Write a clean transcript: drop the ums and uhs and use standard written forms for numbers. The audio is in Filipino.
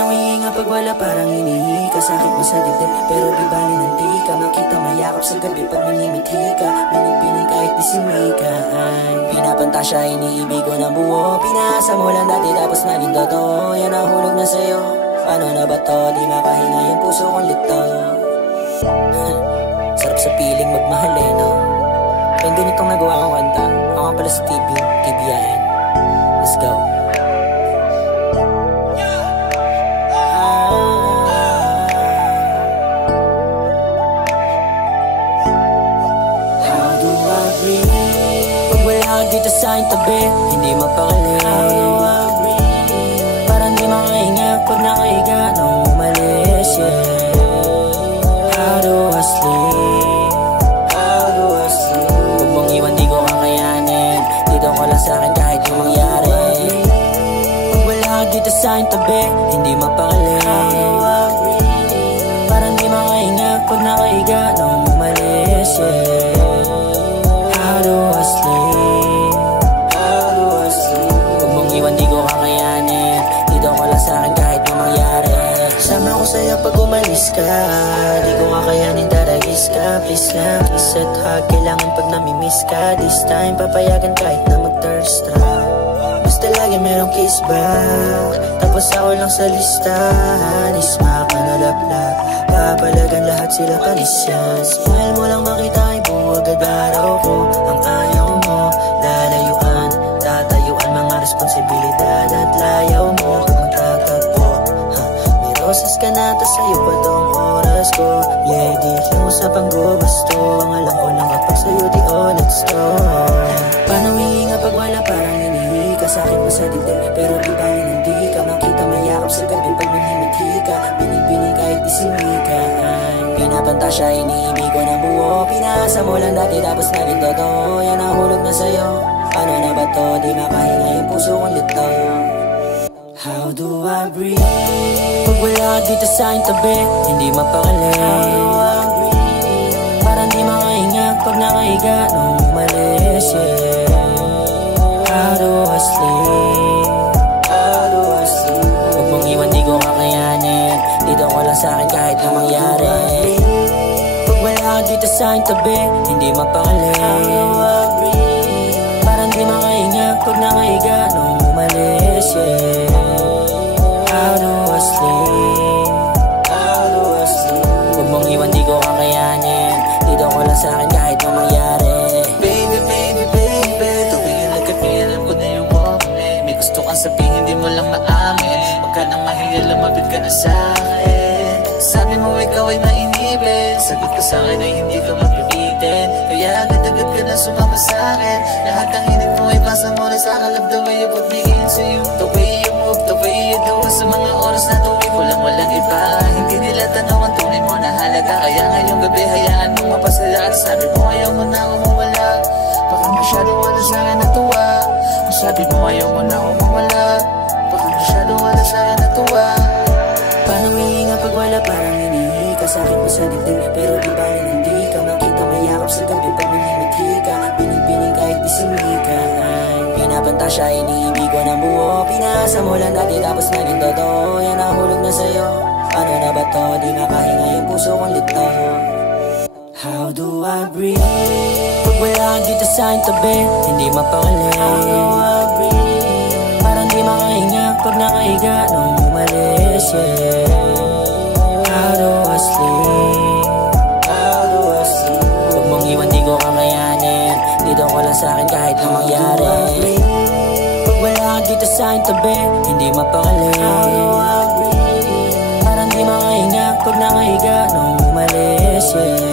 Panawin nga pag wala parang hinihi ka. Sakit mo sa dibdib pero di bali nanti ka. Makita mayakap sa gabi pag minimithi ka. Binig-binig kahit di simika. Pinapantasya iniibig ko ng buo. Pinaasa mo lang dati tapos naging totoo. Yan ang hulog na sa'yo. Paano na ba to? Di makahinga yung puso kong lito. Sarap sa piling magmahal eh no. Yung ganitong nagawa kong kanta. Ako nga pala sa TBIN. Let's go. How do I breathe? Pag wala dito sa aking tabi, hindi mapakali. How do I breathe? Parang di makahinga pag nakahiga nung umalis, yeah. How do I sleep? How do I sleep? Huwag mong iwan, di ko kakayanin. Dito ko lang sa'kin kahit yung mangyari. Pag wala dito sa aking tabi, hindi mapakali. How do I breathe? Parang di makahinga pag nakahiga nung umalis, yeah. How do I sleep? How do I sleep? Huwag mong iwan, di ko kakayanin. Dito ko lang sa'kin kahit yung mangyari. Sama ko sa'yo pag umalis ka. Di ko kakayanin, daragis ka. Please lang, kiss at hug. Kailangan pag namimiss ka. This time, papayagan kahit na mag-thirst trap. Basta lagi merong kiss back. Tapos ako lang sa listahan. Isma ka na laplap. Papalagan lahat sila panis yan. Smile mo lang makita ay buwag agad araw ko. Ang ayaw mo, lalayuan. Tatayuan mga responsibilidad at layaw mo kung magtatagpo. Rosas ka na, tas sa'yo pa tong oras ko. Yeah, di lang sa panggubasto. Ang alam ko lang kapag sa'yo di honest to. Panawin nga pag wala parang hinihi ka. Sakit mo sa dibdib pero di bali nanti ka. Makita mayakap sa gabi pag minimithi ka. Binig-binig kahit di simika. Pinapantasya iniibig ko ng buo. Pinaasa mo lang dati tapos naging totoo. Yan ang hulog na sa'yo. Paano na ba to? Di makahinga yung puso kong lito. How do I breathe? Pag wala dito sa aking tabi, hindi mapakali. How do I breathe? Parang di makahinga pag nakahiga nung umalis, yeah. How do I sleep? How do I sleep? Huwag mong iwan, di ko kakayanin. Dito ko lang sa'kin kahit na mangyari. Pag wala dito sa aking tabi, hindi mapakali. How do I breathe? Parang di makahinga pag nakahiga nung umalis, yeah. How do I sleep? How do I sleep? Huwag mong iwan, di ko kakayanin. Dito ko lang sa'kin kahit na mangyari. Baby, baby, baby, tuwing nagkapi, alam ko na yung moment. May gusto kang sabihin, di mo lang maamin. Huwag ka nang mahiya, lumapit ka na sa'kin. Sabi mo ikaw ay mainibig. Sagot ka sa'kin ay hindi ka mapipitin. Kaya agad-agad ka na sumama sa'kin. Lahat ng hinig mo ay pasa mo na sa'kin. Love the way you put me into you, the way you move, the way you do. Sa mga oras na tuwing ko lang walang iba. Hindi nila tanaw ang tunay mo na halaga. Kaya ngayong gabi hayaan mong mapasaya. At sabi mo ayaw mo na umawala. Baka masyado wala sa'kin natuwa. Kung sabi mo ayaw mo na umawala. Baka masyado wala sa'kin natuwa. Panawin nga pag wala parang hinihi ka. Sakit mo sa dibdib pero di bali nanti ka. Makita mayakap sa gabi pag minimithi ka. Binig-binig kahit di simika. Pinapantasya iniibig ko ng buo. Pinaasa mo lang dati tapos naging totoo. Yan ang hulog na sa'yo. Paano na ba to? Di makahinga yung puso kong lito. How do I breathe? Pag wala dito sa aking tabi, hindi mapakali. How do I breathe? Parang di makahinga pag nakahiga nung umalis, yeah. How do I sleep? How do I sleep? Huwag mong iwan, di ko kakayanin. Dito ko lang sa'kin kahit na mangyari. Pag wala dito sa aking tabi, hindi mapakali. How do I breathe? Parang di makahinga pag nakahiga nung umalis, yeah.